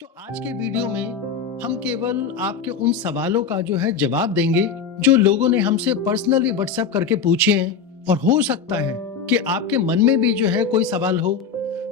तो आज के वीडियो में हम केवल आपके उन सवालों का जो है जवाब देंगे जो लोगों ने हमसे पर्सनली व्हाट्सएप करके पूछे हैं। और हो सकता है कि आपके मन में भी जो है कोई सवाल हो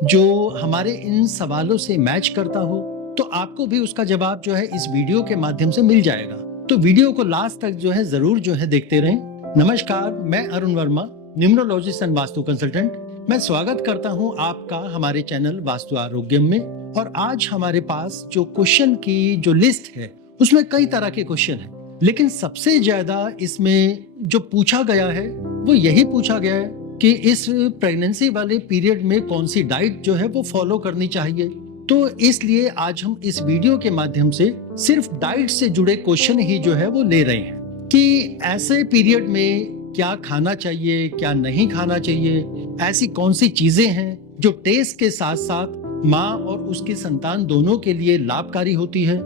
जो हमारे इन सवालों से मैच करता हो, तो आपको भी उसका जवाब जो है इस वीडियो के माध्यम से मिल जाएगा। तो वीडियो को लास्ट तक जो है जरूर जो है देखते रहें। नमस्कार, मैं Arun Verma, numerologist and vastu consultant. मैं स्वागत करता हूं आपका हमारे चैनल वास्तु आरोग्यम में। और आज हमारे पास जो क्वेश्चन की जो लिस्ट है उसमें कई तरह के क्वेश्चन हैं, लेकिन सबसे ज्यादा इसमें जो पूछा गया है वो यही पूछा गया है कि इस प्रेगनेंसी वाले पीरियड में कौन सी डाइट जो है वो फॉलो करनी चाहिए। तो इसलिए आज हम इस वीडियो के माध्यम से सिर्फ डाइट से जुड़े क्वेश्चन ही जो है वो ले रहे हैं कि ऐसे पीरियड में क्या खाना चाहिए, क्या नहीं खाना चाहिए, ऐसी कौन सी चीजें हैं जो टेस्ट के साथ साथ माँ और उसकी संतान दोनों के लिए लाभकारी होती है।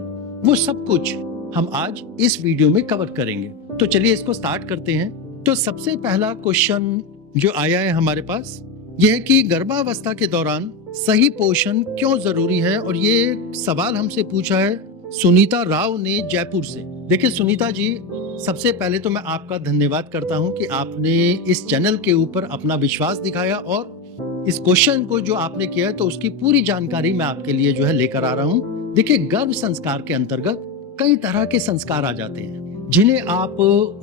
वो सब कुछ हम आज इस वीडियो में कवर करेंगे। तो चलिए इसको स्टार्ट करते हैं। तो सबसे पहला क्वेश्चन जो आया है हमारे पास यह है कि गर्भावस्था के दौरान सही पोषण क्यों जरूरी है। और ये सवाल हमसे पूछा है सुनीता राव ने जयपुर से। देखिए सुनीता जी, सबसे पहले तो मैं आपका धन्यवाद करता हूं कि आपने इस चैनल के ऊपर अपना विश्वास दिखाया और इस क्वेश्चन को जो आपने किया है तो उसकी पूरी जानकारी मैं आपके लिए जो है लेकर आ रहा हूं। देखिए, गर्भ संस्कार के अंतर्गत कई तरह के संस्कार आ जाते हैं जिन्हें आप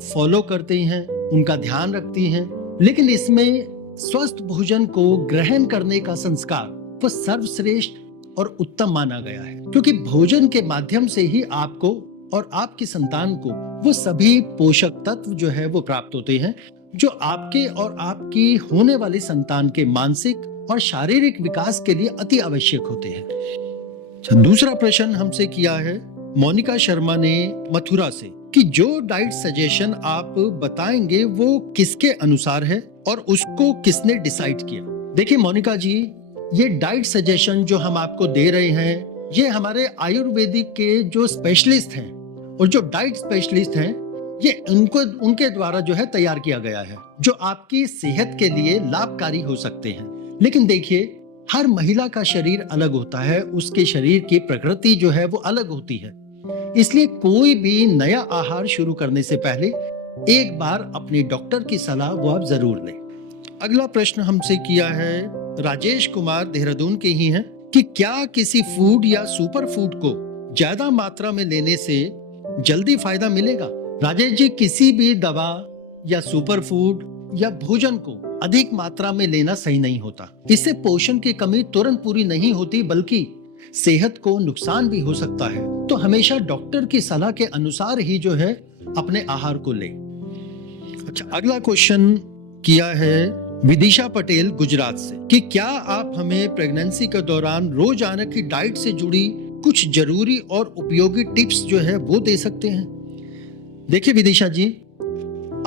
फॉलो करते हैं, उनका ध्यान रखती हैं, लेकिन इसमें स्वस्थ भोजन को ग्रहण करने का संस्कार वो सर्वश्रेष्ठ और उत्तम माना गया है, क्योंकि भोजन के माध्यम से ही आपको और आपकी संतान को वो सभी पोषक तत्व जो है वो प्राप्त होते हैं जो आपके और आपकी होने वाली संतान के मानसिक और शारीरिक विकास के लिए अति आवश्यक होते हैं। दूसरा प्रश्न हमसे किया है मोनिका शर्मा ने मथुरा से कि जो डाइट सजेशन आप बताएंगे वो किसके अनुसार है और उसको किसने डिसाइड किया। देखिए मोनिका जी, ये डाइट सजेशन जो हम आपको दे रहे हैं ये हमारे आयुर्वेदिक के जो स्पेशलिस्ट हैं और जो डाइट स्पेशलिस्ट हैं ये उनके द्वारा जो है तैयार किया गया है, जो आपकी सेहत के लिए लाभकारी हो सकते हैं। लेकिन देखिए, हर महिला का शरीर अलग होता है, उसके शरीर की प्रकृति जो है वो अलग होती है, इसलिए कोई भी नया आहार शुरू करने से पहले एक बार अपने डॉक्टर की सलाह वो आप जरूर लें। अगला प्रश्न हमसे किया है राजेश कुमार, देहरादून के ही हैं कि क्या किसी फूड या सुपर फूड को ज्यादा मात्रा में लेने से जल्दी फायदा मिलेगा। राजेश जी, किसी भी दवा या सुपर फूड या भोजन को अधिक मात्रा में लेना सही नहीं होता। इससे पोषण की कमी तुरंत पूरी नहीं होती बल्कि सेहत को नुकसान भी हो सकता है। तो हमेशा डॉक्टर की सलाह के अनुसार ही जो है अपने आहार को लें। अच्छा, अगला क्वेश्चन किया है विदिशा पटेल गुजरात से कि क्या आप हमें प्रेगनेंसी के दौरान रोजाना की डाइट से जुड़ी कुछ जरूरी और उपयोगी टिप्स जो है वो दे सकते हैं। देखिए विदिशा जी,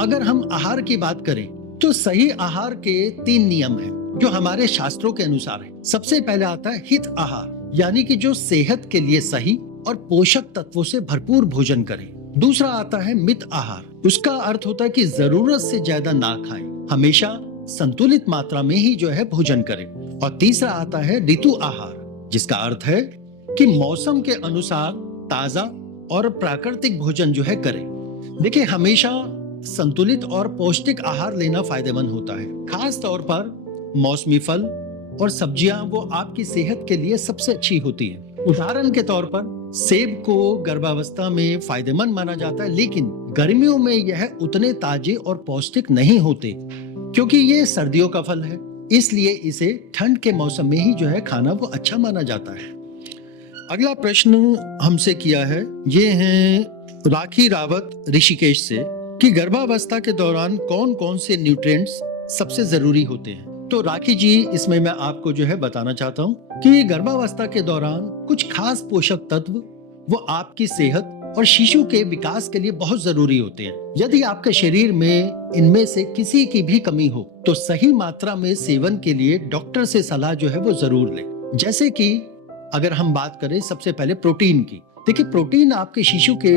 अगर हम आहार की बात करें तो सही आहार के 3 नियम हैं जो हमारे शास्त्रों के अनुसार है। सबसे पहले आता है हित आहार, यानी कि जो सेहत के लिए सही और पोषक तत्वों से भरपूर भोजन करें। दूसरा आता है मित आहार, उसका अर्थ होता है कि जरूरत से ज्यादा ना खाएं, हमेशा संतुलित मात्रा में ही जो है भोजन करें। और तीसरा आता है ऋतु आहार, जिसका अर्थ है कि मौसम के अनुसार ताजा और प्राकृतिक भोजन जो है करें। देखिए, हमेशा संतुलित और पौष्टिक आहार लेना फायदेमंद होता है। खास तौर पर मौसमी फल और सब्जियां वो आपकी सेहत के लिए सबसे अच्छी होती है। उदाहरण के तौर पर सेब को गर्भावस्था में फायदेमंद माना जाता है, लेकिन गर्मियों में यह उतने ताजे और पौष्टिक नहीं होते क्योंकि ये सर्दियों का फल है, इसलिए इसे ठंड के मौसम में ही जो है खाना वो अच्छा माना जाता है। अगला प्रश्न हमसे किया है, ये है राखी रावत ऋषिकेश से कि गर्भावस्था के दौरान कौन कौन से न्यूट्रिएंट्स सबसे जरूरी होते हैं। तो राखी जी, इसमें मैं आपको जो है बताना चाहता हूँ कि गर्भावस्था के दौरान कुछ खास पोषक तत्व वो आपकी सेहत और शिशु के विकास के लिए बहुत जरूरी होते हैं। यदि आपके शरीर में इनमें से किसी की भी कमी हो तो सही मात्रा में सेवन के लिए डॉक्टर से सलाह जो है वो जरूर लें। जैसे कि अगर हम बात करें सबसे पहले प्रोटीन की। देखिए, प्रोटीन आपके शिशु के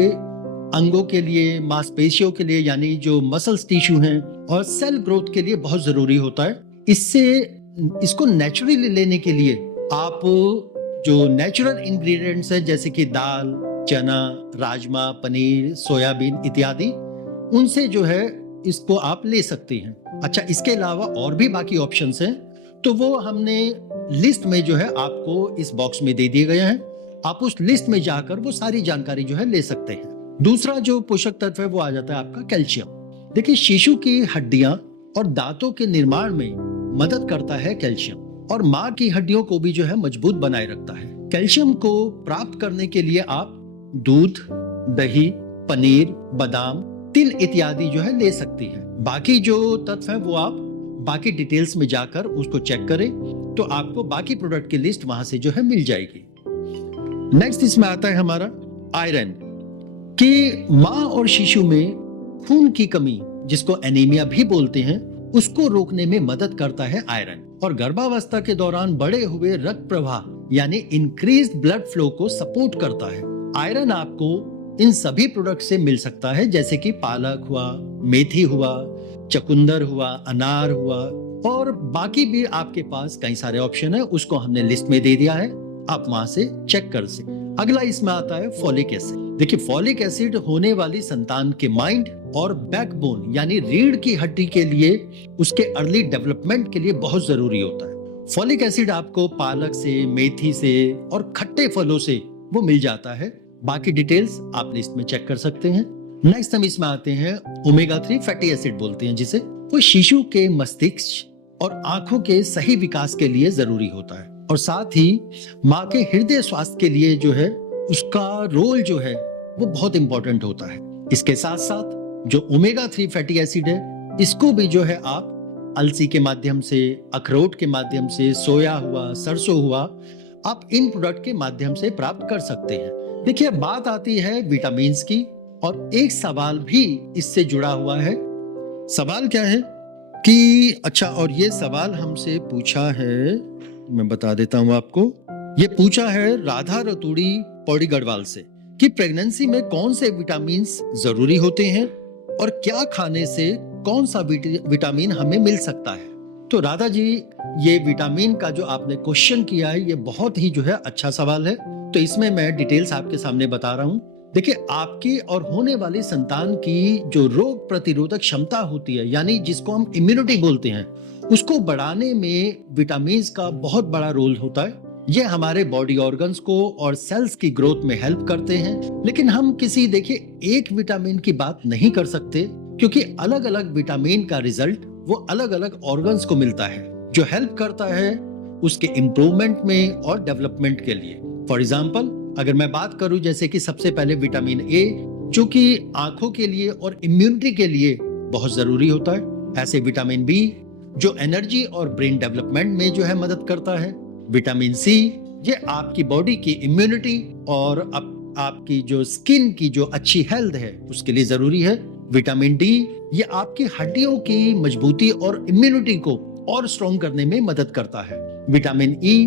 अंगों के लिए, मांसपेशियों के लिए, यानी जो मसल्स टिश्यू हैं और सेल ग्रोथ के लिए बहुत जरूरी होता है। इसको नेचुरली लेने के लिए आप जो नेचुरल इंग्रेडिएंट्स है जैसे कि दाल, चना, राजमा, पनीर, सोयाबीन इत्यादि, उनसे जो है इसको आप ले सकते हैं। अच्छा, इसके अलावा और भी बाकी ऑप्शंस हैं, तो वो हमने लिस्ट में जो है आपको इस बॉक्स में दे दिए गए हैं। आप उस लिस्ट में जाकर वो सारी जानकारी जो है ले सकते हैं। दूसरा जो पोषक तत्व है वो आ जाता है आपका कैल्शियम। देखिए, शिशु की हड्डियां और दांतों के निर्माण में मदद करता है कैल्शियम, और माँ की हड्डियों को भी जो है मजबूत बनाए रखता है। कैल्शियम को प्राप्त करने के लिए आप दूध, दही, पनीर, बादाम, तिल इत्यादि जो है ले सकती है। बाकी जो तत्व है वो आप बाकी डिटेल्स में जाकर उसको चेक करें, तो आपको बाकी प्रोडक्ट की लिस्ट वहां से जो है मिल जाएगी। नेक्स्ट इसमें आता है हमारा आयरन, कि माँ और शिशु में खून की कमी, जिसको एनीमिया भी बोलते हैं, उसको रोकने में मदद करता है आयरन, और गर्भावस्था के दौरान बढ़े हुए रक्त प्रवाह यानी इंक्रीज्ड ब्लड फ्लो को सपोर्ट करता है। आयरन आपको इन सभी प्रोडक्ट से मिल सकता है, जैसे कि पालक हुआ, मेथी हुआ, चुकंदर हुआ, अनार हुआ, और बाकी भी आपके पास कई सारे ऑप्शन है, उसको हमने लिस्ट में दे दिया है, आप वहां से चेक कर सकते। अगला इसमें आता है फॉलिक एसिड। देखिए, फॉलिक एसिड होने वाली संतान के माइंड और बैकबोन यानी रीढ़ की हड्डी के लिए, उसके अर्ली डेवलपमेंट के लिए बहुत जरूरी होता है। फॉलिक एसिड आपको पालक से, मेथी से और खट्टे फलों से वो मिल जाता है। बाकी डिटेल्स आप लिस्ट में चेक कर सकते हैं। नेक्स्ट हम इसमें आते हैं ओमेगा 3 फैटी एसिड बोलते हैं जिसे, वो शिशु के मस्तिष्क और आंखों के सही विकास के लिए जरूरी होता है, और साथ ही माँ के हृदय स्वास्थ्य के लिए जो है उसका रोल जो है वो बहुत इंपॉर्टेंट होता है। इसके साथ साथ जो ओमेगा 3 फैटी एसिड है, इसको भी जो है आप अलसी के माध्यम से, अखरोट के माध्यम से, सोया हुआ, सरसों हुआ, आप इन प्रोडक्ट के माध्यम से प्राप्त कर सकते हैं। देखिए, बात आती है विटामिन की, और एक सवाल भी इससे जुड़ा हुआ है। सवाल क्या है कि अच्छा, और ये सवाल हमसे पूछा है, मैं बता देता हूं आपको, ये पूछा है राधा रतूड़ी पौड़ी गढ़वाल से, कि प्रेगनेंसी में कौन से विटामिन जरूरी होते हैं और क्या खाने से कौन सा विटामिन हमें मिल सकता है। तो राधा जी, ये विटामिन का जो आपने क्वेश्चन किया है, ये बहुत ही जो है अच्छा सवाल है, तो इसमें मैं डिटेल्स आपके सामने बता रहा हूं। देखिए, आपकी और होने वाली संतान की जो रोग प्रतिरोधक क्षमता होती है, यानी जिसको हम इम्यूनिटी बोलते हैं, उसको बढ़ाने में विटामिन का बहुत बड़ा रोल होता है। ये हमारे बॉडी ऑर्गन्स को और सेल्स की ग्रोथ में हेल्प करते हैं। लेकिन हम किसी, देखिए, एक विटामिन की बात नहीं कर सकते, क्योंकि अलग अलग विटामिन का रिजल्ट वो अलग अलग ऑर्गन्स को मिलता है, जो हेल्प करता है उसके इम्प्रूवमेंट में और डेवलपमेंट के लिए। फॉर एग्जाम्पल, अगर मैं बात करूं, जैसे कि सबसे पहले विटामिन ए, जो कि आंखों के लिए और इम्यूनिटी के लिए बहुत जरूरी होता है। ऐसे विटामिन बी, जो एनर्जी और ब्रेन डेवलपमेंट में जो है मदद करता है। विटामिन सी, ये आपकी बॉडी की इम्यूनिटी और आपकी जो स्किन की जो अच्छी हेल्थ है उसके लिए जरूरी है। विटामिन डी, ये आपकी हड्डियों की मजबूती और इम्यूनिटी को और स्ट्रॉन्ग करने में मदद करता है। विटामिन ई,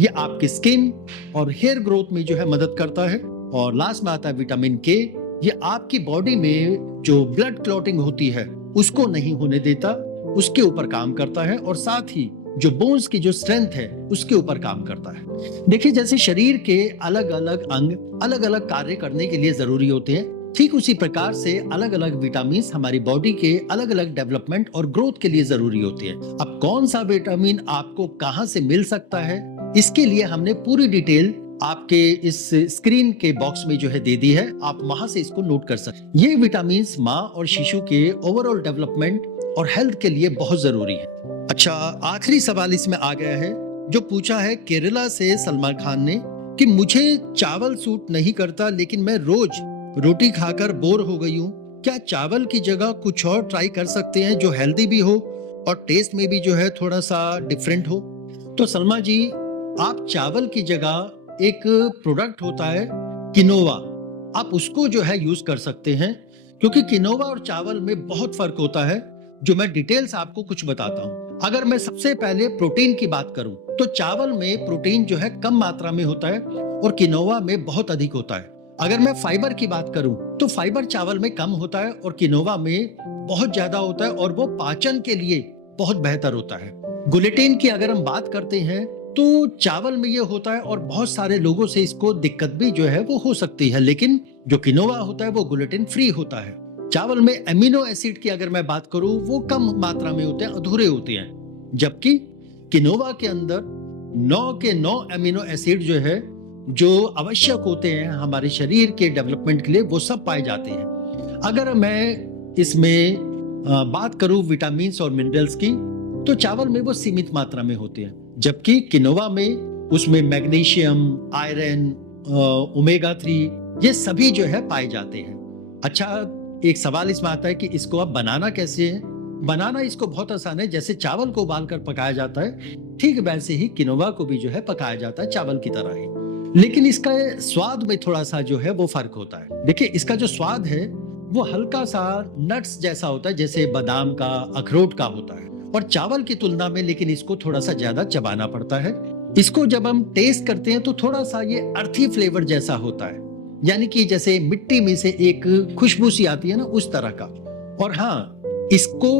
ये आपकी स्किन और हेयर ग्रोथ में जो है मदद करता है। और लास्ट में आता है विटामिन के, ये आपकी बॉडी में जो ब्लड क्लॉटिंग होती है उसको नहीं होने देता, उसके ऊपर काम करता है, और साथ ही जो बोन्स की जो स्ट्रेंथ है उसके ऊपर काम करता है। देखिए, जैसे शरीर के अलग अलग अंग अलग अलग कार्य करने के लिए जरूरी होते हैं, ठीक उसी प्रकार से अलग अलग विटामिन हमारी बॉडी के अलग अलग डेवलपमेंट और ग्रोथ के लिए जरूरी होते हैं। अब कौन सा विटामिन आपको कहां से मिल सकता है, इसके लिए हमने पूरी डिटेल आपके इस स्क्रीन के बॉक्स में जो है दे दी है, आप वहां से इसको नोट कर सकते हैं। ये विटामिन माँ और शिशु के ओवरऑल डेवलपमेंट और हेल्थ के लिए बहुत जरूरी है। अच्छा, आखिरी सवाल इसमें आ गया है, जो पूछा है केरला से सलमान खान ने, कि मुझे चावल सूट नहीं करता, लेकिन मैं रोज रोटी खाकर बोर हो गई हूँ, क्या चावल की जगह कुछ और ट्राई कर सकते हैं जो हेल्दी भी हो और टेस्ट में भी जो है थोड़ा सा डिफरेंट हो। तो सलमा जी, आप चावल की जगह एक प्रोडक्ट होता है किनोवा, आप उसको जो है यूज कर सकते हैं, क्योंकि किनोवा और चावल में बहुत फर्क होता है, जो मैं डिटेल्स आपको कुछ बताता हूँ। अगर मैं सबसे पहले प्रोटीन की बात करूं, तो चावल में प्रोटीन जो है कम मात्रा में होता है और किनोवा में बहुत अधिक होता है। अगर मैं फाइबर की बात करूं, तो फाइबर चावल में कम होता है और किनोवा में बहुत ज्यादा होता है, और वो पाचन के लिए बहुत बेहतर होता है। ग्लूटेन की अगर हम बात करते हैं, तो चावल में ये होता है और बहुत सारे लोगों से इसको दिक्कत भी जो है वो हो सकती है, लेकिन जो किनोवा होता है वो ग्लूटेन फ्री होता है। चावल में एमिनो एसिड की अगर मैं बात करूं वो कम मात्रा में होते हैं, अधूरे होते हैं, जबकि किनोवा के अंदर 9 के 9 एमिनो एसिड जो है जो आवश्यक होते हैं हमारे शरीर के डेवलपमेंट के लिए वो सब पाए जाते हैं। अगर मैं इसमें बात करूं विटामिन और मिनरल्स की तो चावल में वो सीमित मात्रा में होते हैं, जबकि किनोवा में उसमें मैग्नीशियम, आयरन, ओमेगा 3 ये सभी जो है पाए जाते हैं। अच्छा, एक सवाल इसमें आता है कि इसको अब बनाना कैसे है। बनाना इसको बहुत आसान है। जैसे चावल को उबालकर पकाया जाता है, ठीक वैसे ही किनोवा को भी जो है पकाया जाता है चावल की तरह ही, लेकिन इसका स्वाद में थोड़ा सा जो है वो फर्क होता है। देखिए, इसका जो स्वाद है वो हल्का सा नट्स जैसा होता है, जैसे बादाम का, अखरोट का होता है, और चावल की तुलना में लेकिन इसको थोड़ा सा ज्यादा चबाना पड़ता है। इसको जब हम टेस्ट करते हैं तो थोड़ा सा ये अर्थी फ्लेवर जैसा होता है, यानी कि जैसे मिट्टी में से एक खुशबू सी आती है ना, उस तरह का। और हाँ, इसको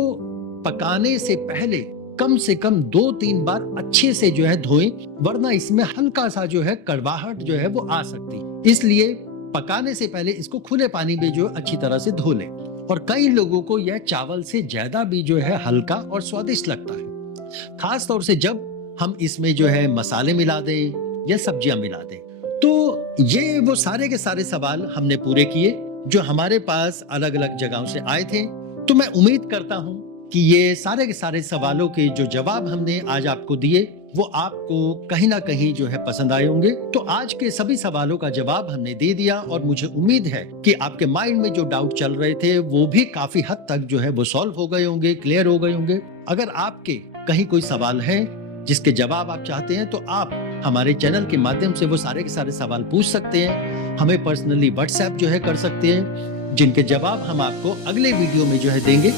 पकाने से पहले कम से कम 2-3 बार अच्छे से जो है धोएं, वरना इसमें हल्का सा जो है कड़वाहट जो है वो आ सकती है। इसलिए पकाने से पहले इसको खुले पानी में जो अच्छी तरह से धो लें। और कई लोगों को यह चावल से ज्यादा भी जो है हल्का और स्वादिष्ट लगता है, खास तौर से जब हम इसमें जो है मसाले मिला दें या सब्जियां मिला दें। तो ये वो सारे के सारे सवाल हमने पूरे किए जो हमारे पास अलग अलग जगहों से आए थे। तो मैं उम्मीद करता हूं कि ये सारे के सारे सवालों के जो जवाब हमने आज आपको दिए वो आपको कहीं ना कहीं जो है पसंद आए होंगे। तो आज के सभी सवालों का जवाब हमने दे दिया और मुझे उम्मीद है कि आपके माइंड में जो डाउट चल रहे थे वो भी काफी हद तक जो है वो सॉल्व हो गए होंगे, क्लियर हो गए होंगे। अगर आपके कहीं कोई सवाल है जिसके जवाब आप चाहते हैं तो आप हमारे चैनल के माध्यम से वो सारे के सारे सवाल पूछ सकते हैं, हमें पर्सनली व्हाट्सएप जो है कर सकते हैं, जिनके जवाब हम आपको अगले वीडियो में जो है देंगे।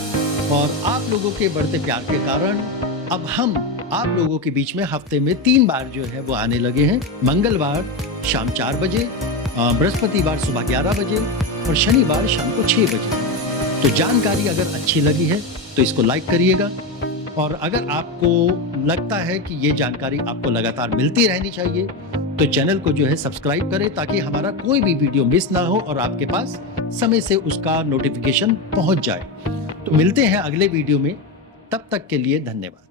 और आप लोगों के बढ़ते प्यार के कारण अब हम आप लोगों के बीच में हफ्ते में 3 बार जो है वो आने लगे हैं। मंगलवार शाम 4 बजे, बृहस्पतिवार सुबह 11 बजे और शनिवार शाम को 6 बजे। तो जानकारी अगर अच्छी लगी है तो इसको लाइक करिएगा, और अगर आपको लगता है कि ये जानकारी आपको लगातार मिलती रहनी चाहिए तो चैनल को जो है सब्सक्राइब करें, ताकि हमारा कोई भी वीडियो मिस ना हो और आपके पास समय से उसका नोटिफिकेशन पहुंच जाए। तो मिलते हैं अगले वीडियो में, तब तक के लिए धन्यवाद।